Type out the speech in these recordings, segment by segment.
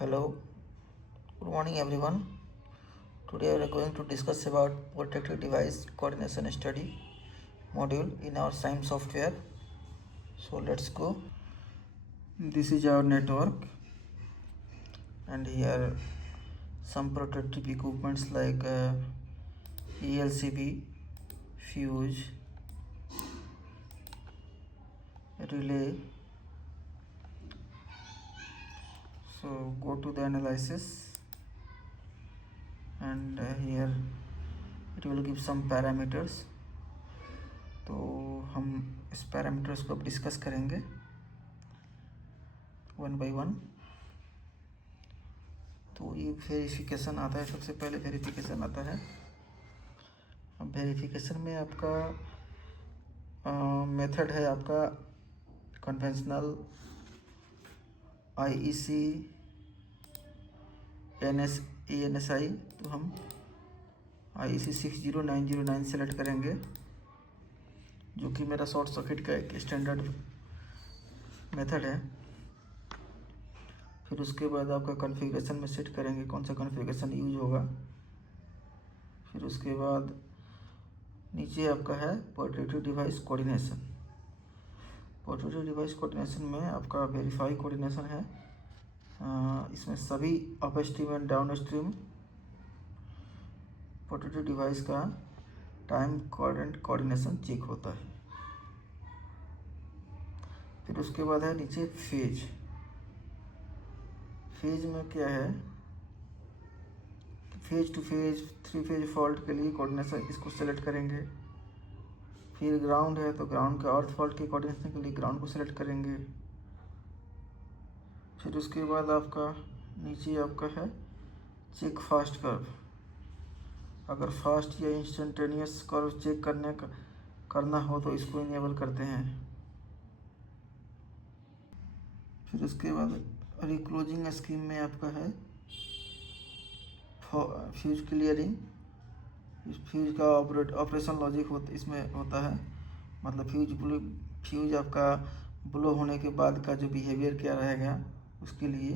Hello, good morning everyone. Today we are going to discuss about protective device coordination study module in our SIME software. So let's go. This is our network and here some protective equipments like ELCB, fuse, relay. So go to the analysis and here it will give some parameters. तो हम इस parameters को अब discuss करेंगे one by one. तो ये verification आता है, सबसे पहले वेरिफिकेशन आता है। अब वेरिफिकेशन में आपका मेथड है आपका कन्वेंशनल, आईईसी, एएनएसआई। तो हम आईईसी 60909 सेलेक्ट करेंगे जो कि मेरा शॉर्ट सर्किट का एक स्टैंडर्ड मेथड है। फिर उसके बाद आपका कॉन्फ़िगरेशन में सेट करेंगे कौन सा कॉन्फ़िगरेशन यूज होगा। फिर उसके बाद नीचे आपका है protective device coordination. Protective device coordination में आपका वेरीफाई कोऑर्डिनेशन है। इसमें सभी upstream and down stream protective device का टाइम कोऑर्डिनेट कोऑर्डिनेशन चेक होता है। फिर उसके बाद है नीचे फेज। फेज में क्या है, phase two phase, three phase fault के लिए कोऑर्डिनेशन इसको सेलेक्ट करेंगे। फिर ग्राउंड है तो ग्राउंड का अर्थ फॉल्ट के कोऑर्डिनेशन के लिए ग्राउंड को सेलेक्ट करेंगे। फिर उसके बाद आपका नीचे आपका है चेक फास्ट कर्व। अगर फास्ट या इंस्टेंटेनियस कर्व चेक करना हो तो इसको इनेबल करते हैं। फिर उसके बाद रिक्लोजिंग स्कीम में आपका है फ्यूज क्लियरिंग। फ्यूज का ऑपरेशन लॉजिक इसमें होता है, मतलब फ्यूज आपका ब्लो होने के बाद का जो बिहेवियर क्या रहेगा उसके लिए।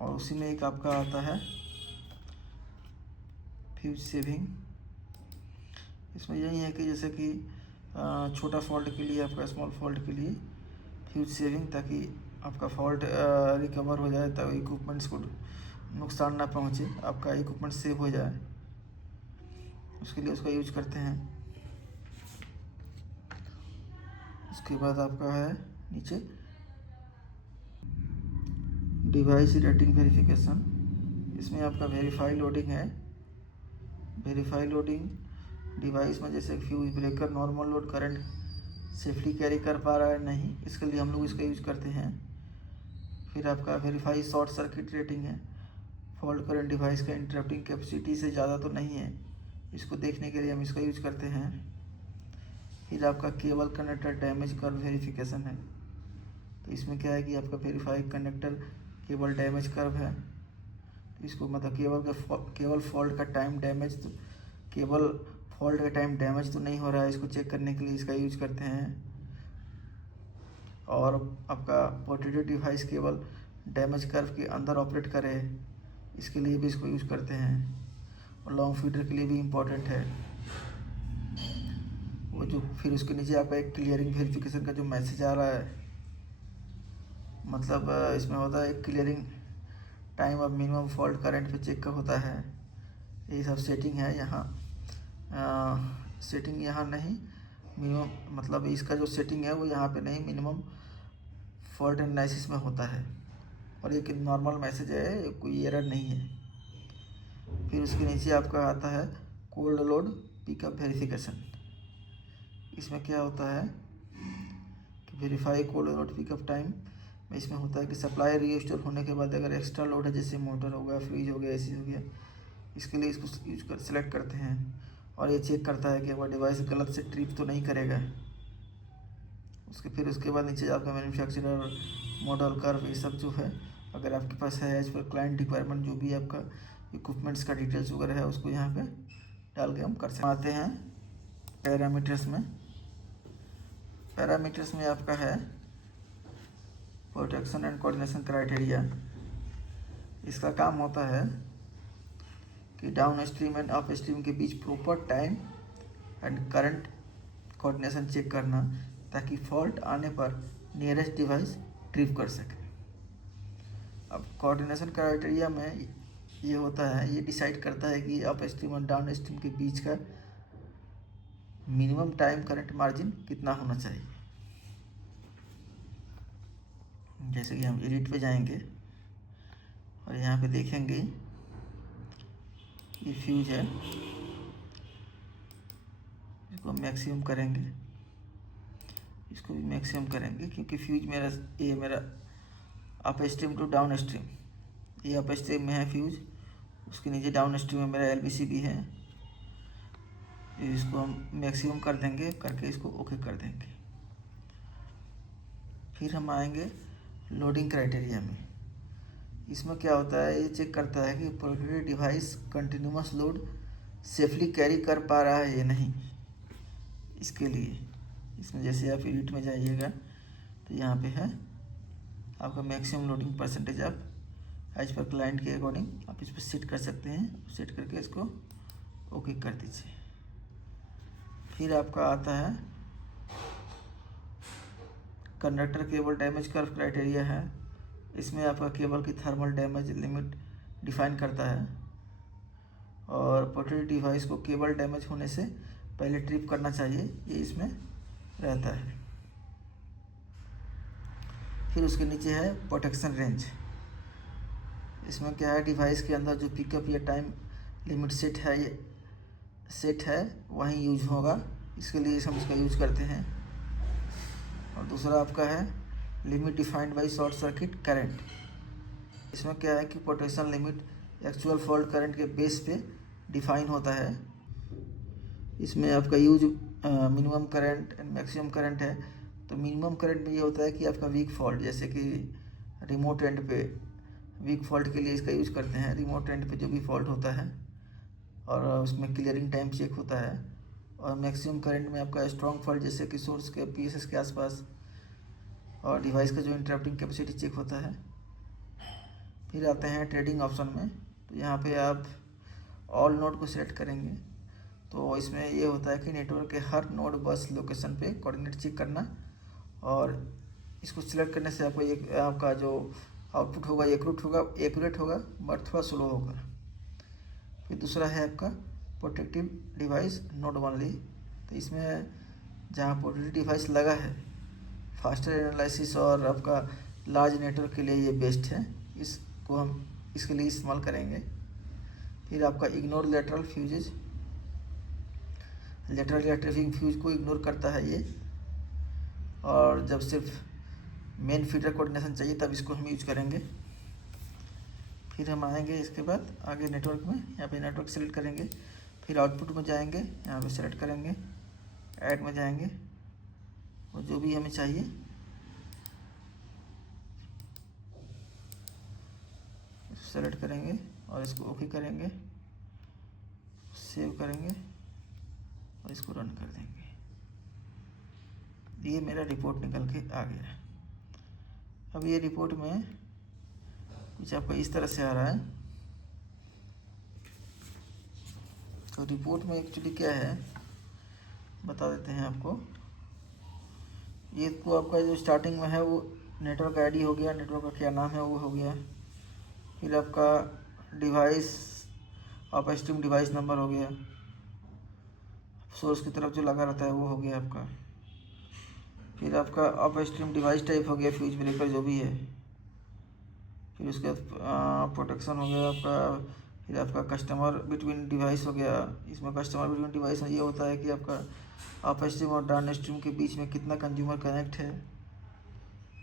और उसी में एक आपका आता है फ्यूज सेविंग। इसमें यही है कि जैसे कि छोटा फॉल्ट के लिए, आपका स्मॉल फॉल्ट के लिए फ्यूज सेविंग, ताकि आपका फॉल्ट रिकवर हो जाए, ताकि इक्विपमेंट्स को नुकसान ना पहुंचे, आपका इक्विपमेंट सेव हो जाए, उसके लिए उसका यूज करते हैं। उसके बाद आपका है नीचे डिवाइस रेटिंग वेरिफिकेशन। इसमें आपका वेरीफाई लोडिंग है। वेरीफाई लोडिंग डिवाइस में जैसे fuse breaker normal load current safely carry कर पा रहा है नहीं, इसके लिए हम लोग इसका यूज करते हैं। फिर आपका वेरीफाई शॉर्ट सर्किट रेटिंग है। फॉल्ट करंट डिवाइस का इंटरप्टिंग कैपेसिटी से ज़्यादा तो नहीं है, इसको देखने के लिए हम इसका यूज करते हैं। फिर आपका cable connector damage curve verification है। तो इसमें क्या है कि आपका verify connector cable damage curve है, तो इसको मतलब केबल फॉल्ट का टाइम डैमेज, तो केबल फॉल्ट का टाइम डैमेज तो नहीं हो रहा है, इसको चेक करने के लिए इसका यूज करते हैं। और आपका protective device cable damage curve के अंदर ऑपरेट करे, इसके लिए भी इसको यूज करते हैं। और लॉन्ग फीडर के लिए भी इम्पोर्टेंट है वो जो। फिर उसके नीचे आपका एक क्लियरिंग वेरिफिकेशन का जो मैसेज आ रहा है, मतलब इसमें होता है एक क्लियरिंग टाइम अब मिनिमम फॉल्ट करंट पे चेक का होता है। ये सब सेटिंग है यहाँ। सेटिंग यहाँ नहीं, मिनिमम मतलब इसका जो सेटिंग है वो यहाँ पे नहीं, मिनिमम फॉल्ट एनालिसिस में होता है। और एक नॉर्मल मैसेज है, कोई एरर नहीं है। फिर उसके नीचे आपका आता है कोल्ड लोड पिकअप वेरिफिकेशन। इसमें क्या होता है कि verify cold load pickup time में इसमें होता है कि सप्लाई रीस्टोर होने के बाद अगर एक्स्ट्रा लोड है, जैसे मोटर हो गया, फ्रिज हो गया, एसी हो गया, इसके लिए इसको यूज कर सेलेक्ट करते हैं। और ये चेक करता है कि वह डिवाइस गलत से ट्रिप तो नहीं करेगा। फिर उसके बाद नीचे आपका मैन्युफैक्चरर मॉडल कर्व, ये सब जो है अगर आपके पास है एज पर क्लाइंट रिक्वायरमेंट, जो भी आपका इक्विपमेंट्स का डिटेल्स वगैरह है उसको यहाँ पे डाल के हम कर सकते हैं। आते हैं पैरामीटर्स में। पैरामीटर्स में आपका है प्रोटेक्शन एंड कोऑर्डिनेशन क्राइटेरिया, इसका काम होता है कि downstream and upstream के बीच proper time and current coordination check करना, ताकि फॉल्ट आने पर नियरेस्ट डिवाइस ट्रिप कर सके। अब कोऑर्डिनेशन क्राइटेरिया में ये होता है, ये डिसाइड करता है कि अप स्ट्रीम और डाउन स्ट्रीम के बीच का मिनिमम टाइम करंट मार्जिन कितना होना चाहिए। जैसे कि हम एडिट पे जाएंगे और यहाँ पे देखेंगे ये फ्यूज है, इसको मैक्सिमम करेंगे, इसको भी मैक्सिमम करेंगे, क्योंकि फ्यूज मेरा upstream to downstream, ये अप स्ट्रीम में है फ्यूज, उसके नीचे डाउन स्ट्रीम में मेरा एलबीसी भी है। इसको हम मैक्सिमम कर देंगे, करके इसको ओके कर देंगे। फिर हम आएंगे लोडिंग क्राइटेरिया में। इसमें क्या होता है, ये चेक करता है कि protected device continuous load safely carry कर पा रहा है या नहीं। इसके लिए इसमें जैसे आप एडिट में जाइएगा तो यहाँ पे है आपका मैक्सिमम लोडिंग परसेंटेज, आप एज पर क्लाइंट के अकॉर्डिंग आप इस पर सेट कर सकते हैं। सेट करके इसको ओके कर दीजिए। फिर आपका आता है conductor cable damage curve criteria है। इसमें आपका केबल की थर्मल डैमेज लिमिट डिफाइन करता है और प्रोटेक्टेड डिवाइस को केबल डैमेज होने से पहले ट्रिप करना चाहिए, ये इसमें रहता है। फिर उसके नीचे है प्रोटेक्शन रेंज। इसमें क्या है, डिवाइस के अंदर जो पिकअप या टाइम लिमिट सेट है वहीं यूज होगा, इसके लिए हम इसका यूज करते हैं। और दूसरा आपका है limit defined by short circuit current. इसमें क्या है कि protection limit actual fault current के बेस पे डिफाइन होता है। इसमें आपका use minimum current and maximum current है। तो मिनिमम करंट में ये होता है कि आपका वीक फॉल्ट, जैसे कि रिमोट एंड पे वीक फॉल्ट के लिए इसका यूज़ करते हैं। रिमोट एंड पे जो भी फॉल्ट होता है और उसमें क्लियरिंग टाइम चेक होता है। और मैक्सिमम करंट में आपका स्ट्रॉन्ग फॉल्ट, जैसे कि सोर्स के पीएसएस के आसपास, और डिवाइस का जो इंटरप्टिंग कैपेसिटी चेक होता है। फिर आते हैं ट्रेडिंग ऑप्शन में। तो यहाँ पे आप ऑल नोड को सिलेक्ट करेंगे तो इसमें ये होता है कि नेटवर्क के हर नोड बस लोकेशन पे कोऑर्डिनेट चेक करना, और इसको सिलेक्ट करने से आपको एक आपका जो आउटपुट होगा एक्यूरेट होगा बट थोड़ा स्लो होगा। फिर दूसरा है आपका प्रोटेक्टिव डिवाइस नोड ओनली। तो इसमें जहाँ प्रोटेक्टिव डिवाइस लगा है, फास्टर एनालिसिस और आपका लार्ज नेटवर्क के लिए ये बेस्ट है, इसको हम इसके लिए इस्तेमाल करेंगे। फिर आपका इग्नोर लेटरल फ्यूजेज, लेटरल या ट्रैफिक फ्यूज को इग्नोर करता है ये, और जब सिर्फ मेन फीडर कोऑर्डिनेशन चाहिए तब इसको हम यूज करेंगे। फिर हम आएंगे इसके बाद आगे नेटवर्क में, यहाँ पे नेटवर्क सेलेक्ट करेंगे। फिर आउटपुट में जाएंगे, यहाँ पे सेलेक्ट करेंगे, ऐड में जाएंगे और जो भी हमें चाहिए सेलेक्ट करेंगे और इसको ओके करेंगे, सेव करेंगे और इसको रन कर देंगे। ये मेरा रिपोर्ट निकल के आ गया। अब ये रिपोर्ट में कुछ आपका इस तरह से आ रहा है। तो रिपोर्ट में एक्चुअली क्या है बता देते हैं आपको। ये तो आपका जो स्टार्टिंग में है वो नेटवर्क आईडी हो गया, नेटवर्क का क्या नाम है वो हो गया। फिर आपका डिवाइस अपस्ट्रीम डिवाइस नंबर हो गया, सोर्स की तरफ जो लगा रहता है वो हो गया आपका। फिर आपका अपस्ट्रीम डिवाइस टाइप हो गया, फ्यूज ब्रेकर जो भी है। फिर उसके बाद प्रोटेक्शन हो गया आपका। फिर आपका कस्टमर बिटवीन डिवाइस हो गया। इसमें कस्टमर बिटवीन डिवाइस में ये होता है कि आपका अपस्ट्रीम और डाउन स्ट्रीम के बीच में कितना कंज्यूमर कनेक्ट है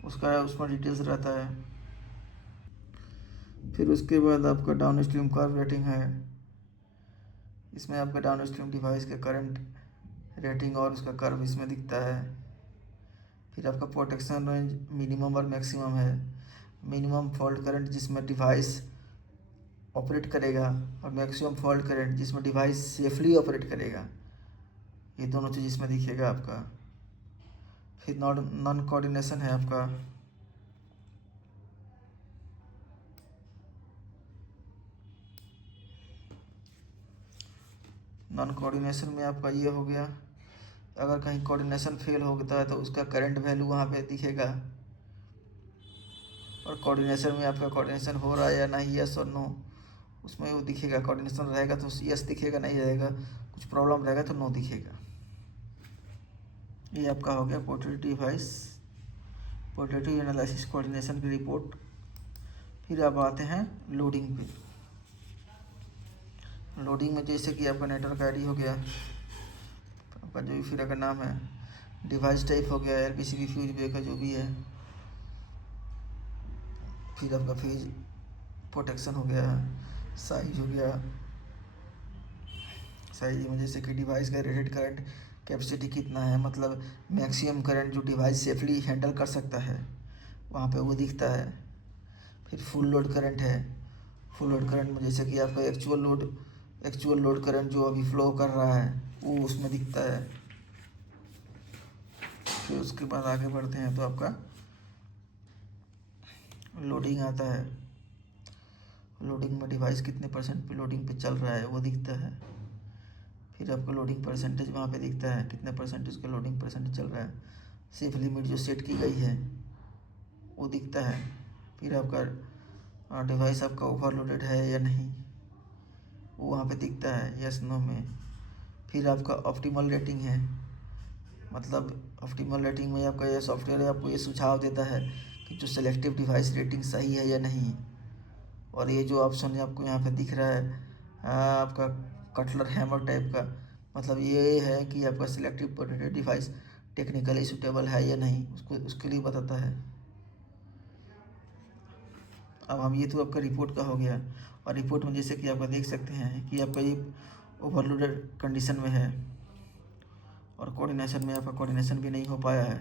उसमें डिटेल्स रहता है। फिर उसके बाद आपका डाउन स्ट्रीम कर्व रेटिंग है। इसमें आपका डाउन स्ट्रीम डिवाइस के करंट रेटिंग और उसका कर्व इसमें दिखता है। फिर आपका प्रोटेक्शन रेंज मिनिमम और मैक्सिमम है। मिनिमम फॉल्ट करंट जिसमें डिवाइस ऑपरेट करेगा और मैक्सिमम फॉल्ट करंट जिसमें डिवाइस सेफली ऑपरेट करेगा, ये दोनों चीज़ इसमें दिखेगा आपका। फिर नॉन कोऑर्डिनेशन है आपका। नॉन कोऑर्डिनेशन में आपका ये हो गया, अगर कहीं कोऑर्डिनेशन फेल होता है तो उसका करंट वैल्यू वहाँ पे दिखेगा, और कोऑर्डिनेशन में आपका कोऑर्डिनेशन हो रहा है या नहीं, यस और नो, उसमें वो दिखेगा। कोऑर्डिनेशन रहेगा तो यस दिखेगा, नहीं रहेगा कुछ प्रॉब्लम रहेगा तो नो दिखेगा। ये आपका हो गया पोर्ट्रेट डिवाइस, पोर्ट्रेटिव एनालिसिस कोऑर्डिनेशन की रिपोर्ट। फिर आप आते हैं लोडिंग पे। लोडिंग में जैसे कि आपका नेटवर्क आईडी हो गया, आपका जो भी फिर अगर नाम है, डिवाइस टाइप हो गया, एलपीसीबी फ्यूज ब्रेकर जो भी है, फिर आपका फ्यूज प्रोटेक्शन हो गया, साइज हो गया, साइज में जैसे कि डिवाइस का रेटेड करंट कैपेसिटी कितना है, मतलब मैक्सिमम करंट जो डिवाइस सेफली हैंडल कर सकता है वहाँ पे वो दिखता है। फिर फुल लोड करंट है, फुल लोड करंट में जैसे कि आपका एक्चुअल लोड करंट जो अभी फ्लो कर रहा है वो उसमें दिखता है। फिर उसके बाद आगे बढ़ते हैं तो आपका लोडिंग आता है। लोडिंग में डिवाइस कितने परसेंट पे लोडिंग पे चल रहा है वो दिखता है। फिर आपका लोडिंग परसेंटेज वहाँ पे दिखता है, कितने परसेंटेज का लोडिंग परसेंटेज चल रहा है, सेफ लिमिट जो सेट की गई है वो दिखता है। फिर आपका डिवाइस आपका ओवरलोडेड है या नहीं वो वहाँ पे दिखता है, यस नो में। फिर आपका ऑप्टिमल रेटिंग है, मतलब ऑप्टिमल रेटिंग में आपका ये सॉफ्टवेयर आपको ये सुझाव देता है कि जो सेलेक्टिव डिवाइस रेटिंग सही है या नहीं। और ये जो ऑप्शन आपको यहाँ पे दिख रहा है आपका कटलर हैमर टाइप का, मतलब ये है कि आपका सिलेक्टिव पोर्ट्रेटेड डिवाइस टेक्निकली सूटेबल है या नहीं, उसके लिए बताता है। अब हम ये तो आपका रिपोर्ट का हो गया, और रिपोर्ट में जैसे कि आपका देख सकते हैं कि आपका ये ओवरलोडेड कंडीशन में है, और कोऑर्डिनेशन में आपका कोऑर्डिनेशन भी नहीं हो पाया है।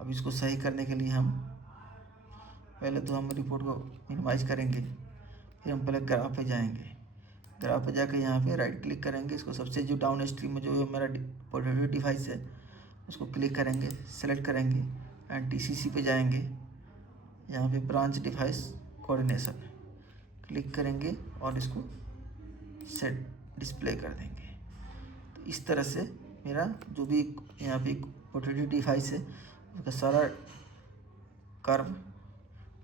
अब इसको सही करने के लिए हम पहले तो हम रिपोर्ट को मिनिमाइज करेंगे, फिर हम पहले ग्राफ पे जाएंगे। ग्राफ पे जाकर यहाँ पे राइट क्लिक करेंगे, इसको सबसे जो डाउन स्ट्रीम में जो मेरा पोर्ट्रेटेड डिवाइस है उसको क्लिक करेंगे, सेलेक्ट करेंगे एंड टीसीसी पे जाएंगे। यहाँ पे ब्रांच डिवाइस कोऑर्डिनेशन क्लिक करेंगे और इसको सेट डिस्प्ले कर देंगे। तो इस तरह से मेरा जो भी यहाँ पे पोर्ट्रेटेड डिवाइस है उसका सारा कर्व,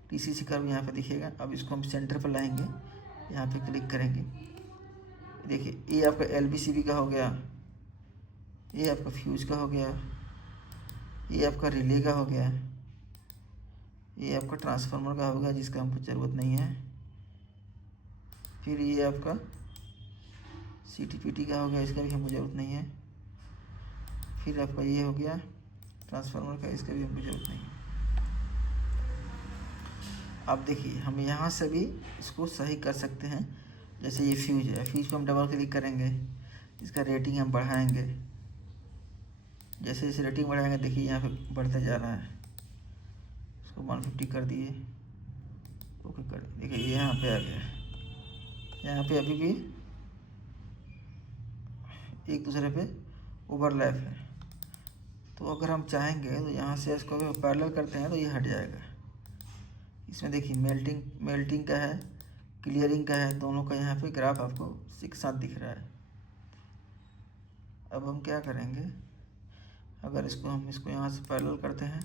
टीसीसी कर्व यहाँ पे दिखेगा। अब इसको हम सेंटर पर लाएंगे, यहाँ पे क्लिक करेंगे। देखिए ये आपका एलबीसीबी का हो गया, ये आपका फ्यूज का हो गया, ये आपका रिले का हो गया, ये आपका ट्रांसफार्मर का हो गया जिसका हमको ज़रूरत नहीं है। फिर ये आपका सीटीपीटी का हो गया, इसका भी हमको ज़रूरत नहीं है। फिर आपका ये हो गया ट्रांसफार्मर का, इसका भी हमको ज़रूरत नहीं है। अब देखिए हम यहाँ से भी इसको सही कर सकते हैं। जैसे ये फ्यूज है, फ्यूज पर हम डबल क्लिक करेंगे, इसका रेटिंग हम बढ़ाएंगे। जैसे जैसे रेटिंग बढ़ाएंगे देखिए यहाँ पे बढ़ते जा रहा है। इसको 150 कर दिए, ओके कर दिए। देखिए यहाँ पे आ गया, यहाँ पे अभी भी एक दूसरे पे ओवरलैप है। तो अगर हम चाहेंगे तो यहाँ से इसको अगर पैरेलल करते हैं तो ये हट जाएगा। इसमें देखिए मेल्टिंग का है, क्लियरिंग का है, दोनों का यहाँ पे ग्राफ आपको एक साथ दिख रहा है। अब हम क्या करेंगे, अगर इसको यहाँ से पैरेलल करते हैं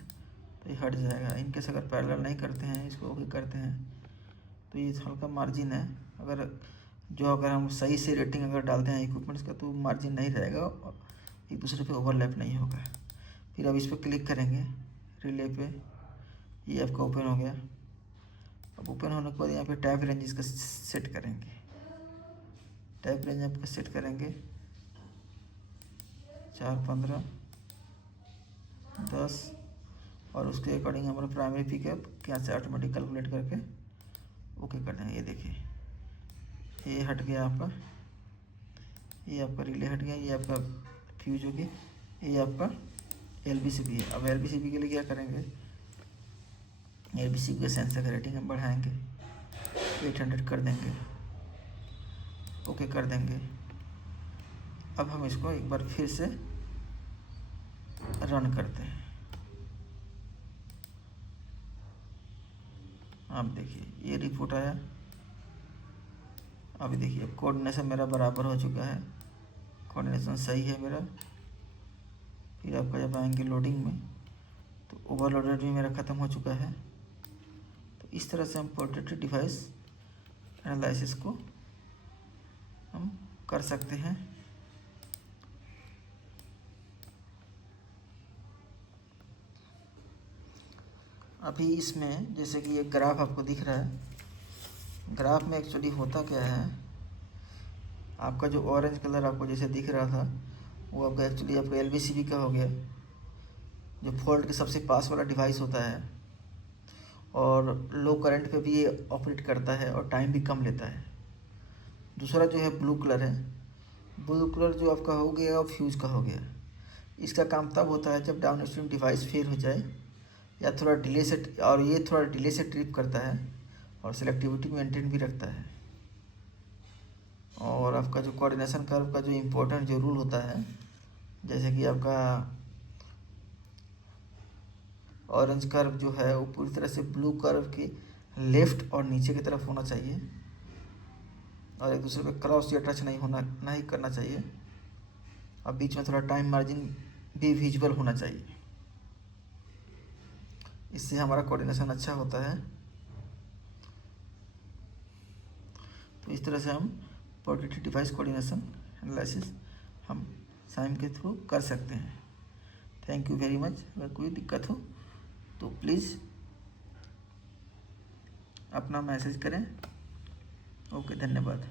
तो ये हट जाएगा। इनकेस अगर पैरेलल नहीं करते हैं, इसको ओके करते हैं तो ये हल्का मार्जिन है। अगर हम सही से रेटिंग अगर डालते हैं इक्विपमेंट्स का तो मार्जिन नहीं रहेगा और एक दूसरे पे ओवरलैप नहीं होगा। फिर अब इस पर क्लिक करेंगे रिले पे, ये आपका ओपन हो गया। अब ओपन होने के बाद यहाँ पे टैब रेंज इसका सेट करेंगे। टैब रेंज आपका सेट करेंगे 4, 15, 10, और उसके अकॉर्डिंग हमारा प्राइमरी पिकअप यहाँ से ऑटोमेटिक कैलकुलेट करके ओके कर देंगे। ये देखिए ये हट गया आपका, ये आपका रिले हट गया, ये आपका फ्यूज हो गया, ये आपका एलबीसीबी है। अब एलबीसीबी के लिए क्या करेंगे, एलबीसीबी के सेंसर का रेटिंग हम बढ़ाएंगे, 800 कर देंगे, ओके कर देंगे। अब हम इसको एक बार फिर से रन करते हैं। आप देखिए ये रिपोर्ट आया। अभी देखिए कोऑर्डिनेशन मेरा बराबर हो चुका है। कोऑर्डिनेशन सही है मेरा। फिर आपका जब आएंगे लोडिंग में तो ओवरलोडेड भी मेरा ख़त्म हो चुका है। तो इस तरह से हम पोर्ट्रेटेड डिवाइस एनालिसिस को हम कर सकते हैं। अभी इसमें जैसे कि एक ग्राफ आपको दिख रहा है, ग्राफ में एक्चुअली होता क्या है, आपका जो ऑरेंज कलर आपको जैसे दिख रहा था वो आपका एक्चुअली आपका एलवीसीबी का हो गया, जो फॉल्ट के सबसे पास वाला डिवाइस होता है और लो करंट पे भी ये ऑपरेट करता है और टाइम भी कम लेता है। दूसरा जो है ब्लू कलर है, ब्लू कलर जो आपका हो गया और फ्यूज़ का हो गया। इसका काम तब होता है जब डाउनस्ट्रीम डिवाइस फेल हो जाए या थोड़ा डिले से, और ये थोड़ा डिले से ट्रिप करता है और सिलेक्टिविटी मेंटेन भी रखता है। और आपका जो कोऑर्डिनेशन कर्व का जो इम्पोर्टेंट जो रूल होता है, जैसे कि आपका ऑरेंज कर्व जो है वो पूरी तरह से ब्लू कर्व के लेफ़्ट और नीचे की तरफ होना चाहिए और एक दूसरे पे क्रॉस या टच नहीं करना चाहिए और बीच में थोड़ा टाइम मार्जिन भी विजुअल होना चाहिए। इससे हमारा कोऑर्डिनेशन अच्छा होता है। तो इस तरह से हम पोर्ट्रेटेड डिवाइस कोऑर्डिनेशन एनालिसिस हम साइम के थ्रू कर सकते हैं। Thank you very much. अगर कोई दिक्कत हो तो प्लीज़ अपना मैसेज करें। ओके, धन्यवाद।